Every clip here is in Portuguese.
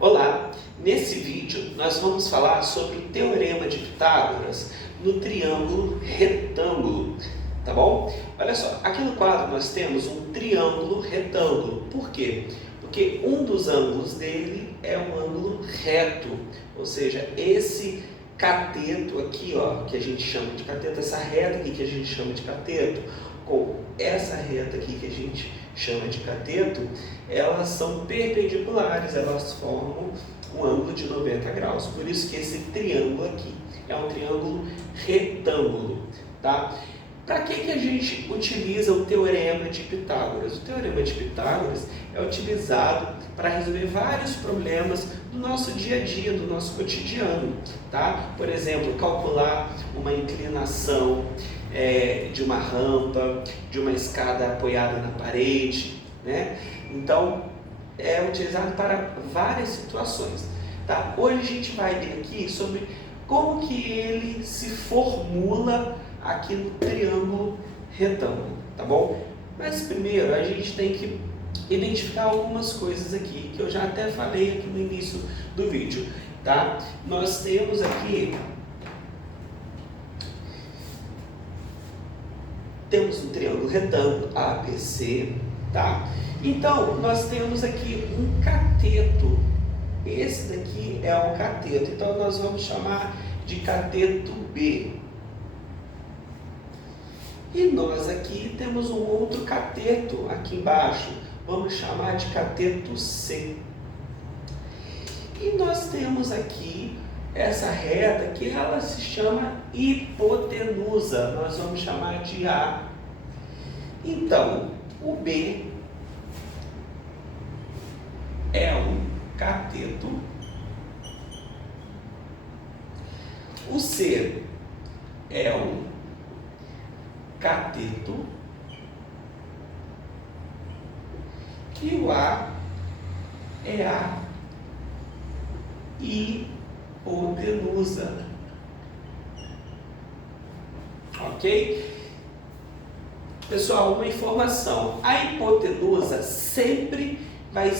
Olá! Nesse vídeo nós vamos falar sobre o Teorema de Pitágoras no triângulo retângulo, tá bom? Olha só, aqui no quadro nós temos um triângulo retângulo. Por quê? Porque um dos ângulos dele é um ângulo reto, ou seja, esse cateto aqui, ó, que a gente chama de cateto, essa reta aqui que a gente chama de cateto, com essa reta aqui que a gente chama de cateto, elas são perpendiculares, elas formam um ângulo de 90 graus. Por isso que esse triângulo aqui é um triângulo retângulo, tá? Para que a gente utiliza o Teorema de Pitágoras? O Teorema de Pitágoras é utilizado para resolver vários problemas do nosso dia a dia, do nosso cotidiano, tá? Por exemplo, calcular uma inclinação de uma rampa, de uma escada apoiada na parede, né? Então, é utilizado para várias situações, tá? Hoje a gente vai ler aqui sobre como que ele se formula aqui no triângulo retângulo, tá bom? Mas primeiro a gente tem que identificar algumas coisas aqui, que eu já até falei aqui no início do vídeo, tá? Nós temos aqui um triângulo retângulo ABC, tá? Então, nós temos aqui um cateto. Esse daqui é um cateto, então nós vamos chamar de cateto B. E nós aqui temos um outro cateto aqui embaixo, vamos chamar de cateto C. E nós temos aqui essa reta que ela se chama hipotenusa, nós vamos chamar de A. Então, o B é um cateto, o C é um cateto e o A é a hipotenusa. Ok? Pessoal, uma informação: a hipotenusa sempre vai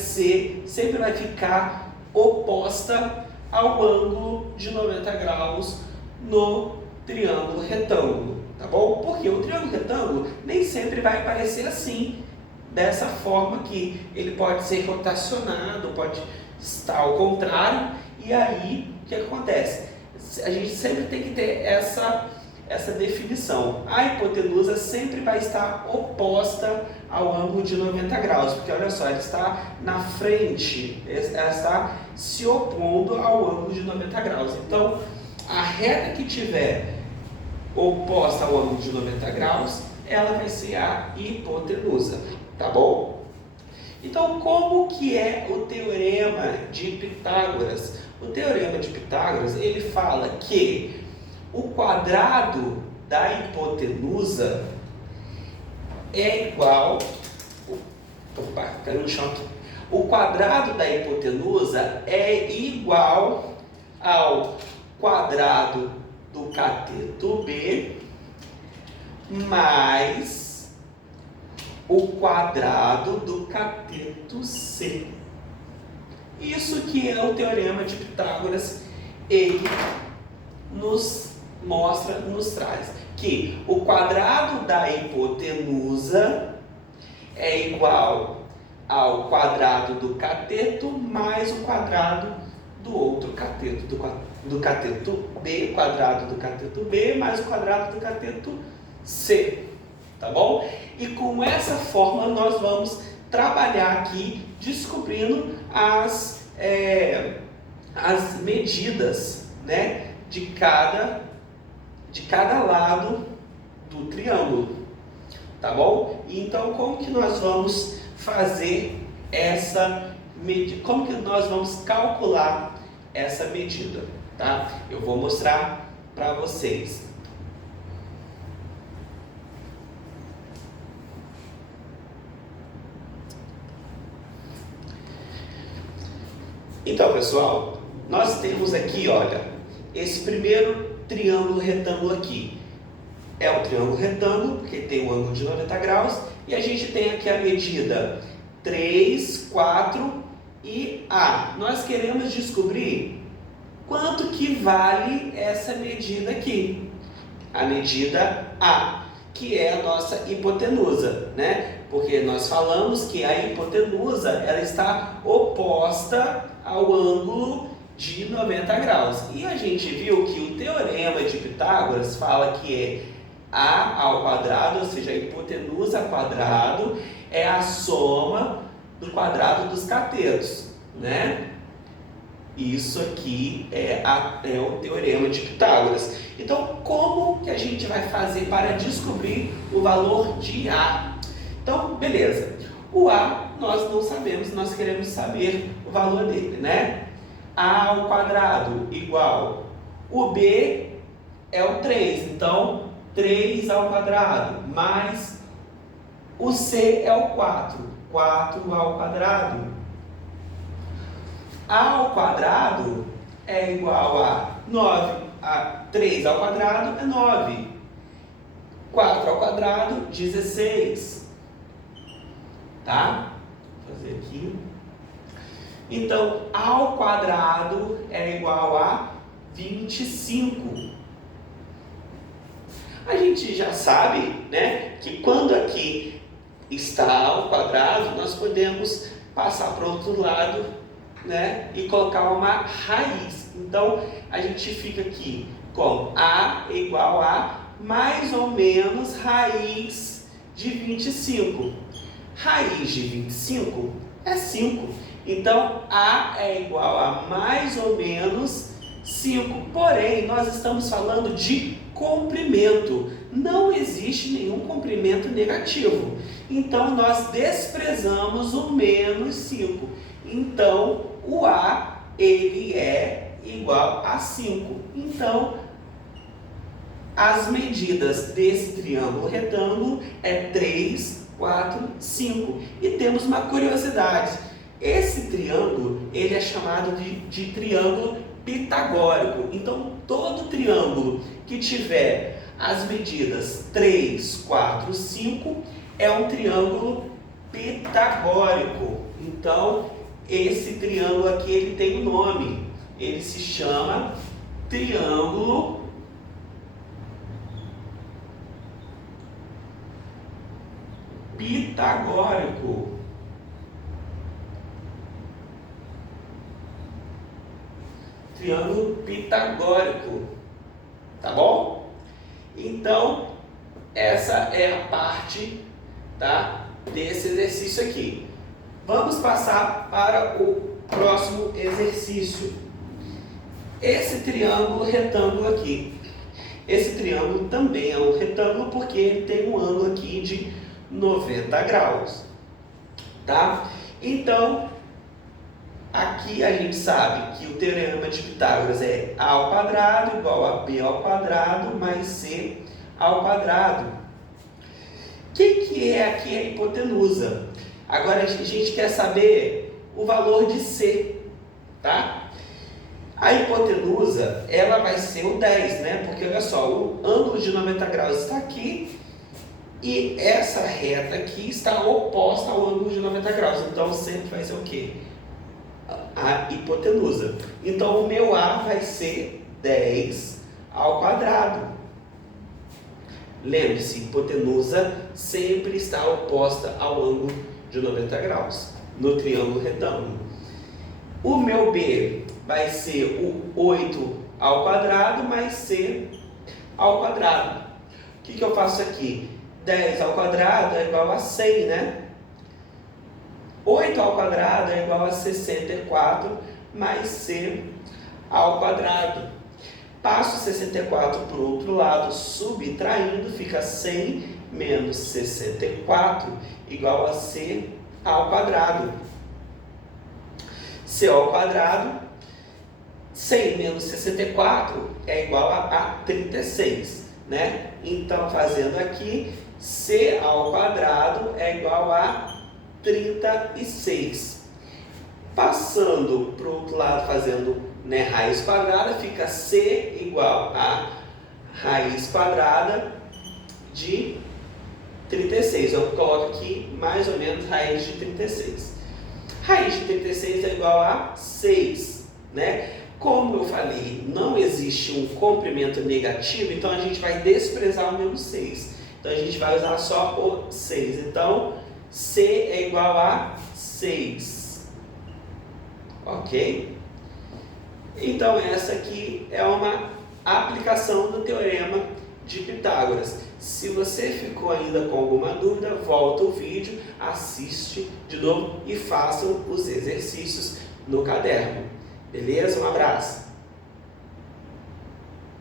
ficar oposta ao ângulo de 90 graus no triângulo retângulo, tá bom? Porque o triângulo retângulo nem sempre vai aparecer assim, dessa forma aqui. Ele pode ser rotacionado, pode estar ao contrário, e aí o que acontece? A gente sempre tem que ter essa definição. A hipotenusa sempre vai estar oposta ao ângulo de 90 graus, porque olha só, ela está na frente, ela está se opondo ao ângulo de 90 graus. Então, a reta que tiver oposta ao ângulo de 90 graus, ela vai ser a hipotenusa, tá bom? Então, como que é o Teorema de Pitágoras? O Teorema de Pitágoras, ele fala que o quadrado da hipotenusa é igual... Opa, caiu no chão aqui. O quadrado da hipotenusa é igual ao quadrado do cateto B mais o quadrado do cateto C. Isso que é o Teorema de Pitágoras. Ele nos mostra, nos traz que o quadrado da hipotenusa é igual ao quadrado do cateto mais o quadrado do outro cateto, do cateto B, quadrado do cateto B mais o quadrado do cateto C, tá bom? E com essa fórmula nós vamos trabalhar aqui descobrindo as medidas, né, de cada lado do triângulo, tá bom? Então, como que nós vamos fazer essa medida? Como que nós vamos calcular essa medida, tá? Eu vou mostrar para vocês. Então, pessoal, nós temos aqui, olha, esse primeiro triângulo retângulo aqui. É um triângulo retângulo, porque tem um ângulo de 90 graus, e a gente tem aqui a medida 3, 4 e A. Nós queremos descobrir quanto que vale essa medida aqui. A medida A, que é a nossa hipotenusa, né? Porque nós falamos que a hipotenusa ela está oposta ao ângulo de 90 graus. E a gente viu que o teorema de Pitágoras fala que é A ao quadrado, ou seja, a hipotenusa ao quadrado é a soma do quadrado dos catetos, né? Isso aqui é o teorema de Pitágoras. Então, como que a gente vai fazer para descobrir o valor de A? Então, beleza. O A nós não sabemos, nós queremos saber o valor dele, né? A ao quadrado igual. O B é o 3, então 3 ao quadrado, mais o C é o 4, 4 ao quadrado. A ao quadrado é igual a 9, 3 ao quadrado é 9, 4 ao quadrado, 16, tá? Vou fazer aqui. Então, A ao quadrado é igual a 25. A gente já sabe, né, que quando aqui está ao quadrado, nós podemos passar para o outro lado, né, e colocar uma raiz. Então, a gente fica aqui com A igual a mais ou menos raiz de 25. Raiz de 25 é 5. Então, A é igual a mais ou menos 5. Porém, nós estamos falando de comprimento. Não existe nenhum comprimento negativo. Então, nós desprezamos o menos 5. Então, o A, ele é igual a 5. Então, as medidas desse triângulo retângulo é 3, 4, 5. E temos uma curiosidade. Esse triângulo, ele é chamado de triângulo pitagórico. Então, todo triângulo que tiver as medidas 3, 4, 5 é um triângulo pitagórico. Então, esse triângulo aqui ele tem um nome. Ele se chama triângulo pitagórico. Triângulo pitagórico. Tá bom? Então, essa é a parte, tá, desse exercício aqui. Vamos passar para o próximo exercício. Esse triângulo retângulo aqui. Esse triângulo também é um retângulo porque ele tem um ângulo aqui de 90 graus. Tá? Então, aqui a gente sabe que o teorema de Pitágoras é A ao quadrado igual a B ao quadrado mais C ao quadrado. O que é aqui a hipotenusa? Agora a gente quer saber o valor de C, tá? A hipotenusa, ela vai ser o 10, né? Porque olha só, o ângulo de 90 graus está aqui e essa reta aqui está oposta ao ângulo de 90 graus. Então sempre vai ser o quê? A hipotenusa. Então o meu A vai ser 10 ao quadrado. Lembre-se, hipotenusa sempre está oposta ao ângulo de 90 graus no triângulo retângulo. O meu B vai ser o 8 ao quadrado mais C ao quadrado. O que eu faço aqui? 10 ao quadrado é igual a 100, né? 8 ao quadrado é igual a 64 mais C ao quadrado. Passo 64 para o outro lado, subtraindo, fica 100 menos 64 igual a C ao quadrado. C ao quadrado, 100 menos 64 é igual a 36, né? Então, fazendo aqui, C ao quadrado é igual a 36. Passando para o outro lado, fazendo, né, raiz quadrada, fica C igual a raiz quadrada de 36. Eu coloco aqui mais ou menos raiz de 36. Raiz de 36 é igual a 6, né? Como eu falei, não existe um comprimento negativo, então a gente vai desprezar o número 6. Então a gente vai usar só o 6. Então, C é igual a 6. Ok? Então essa aqui é uma aplicação do Teorema de Pitágoras. Se você ficou ainda com alguma dúvida, volta o vídeo, assiste de novo e façam os exercícios no caderno. Beleza? Um abraço!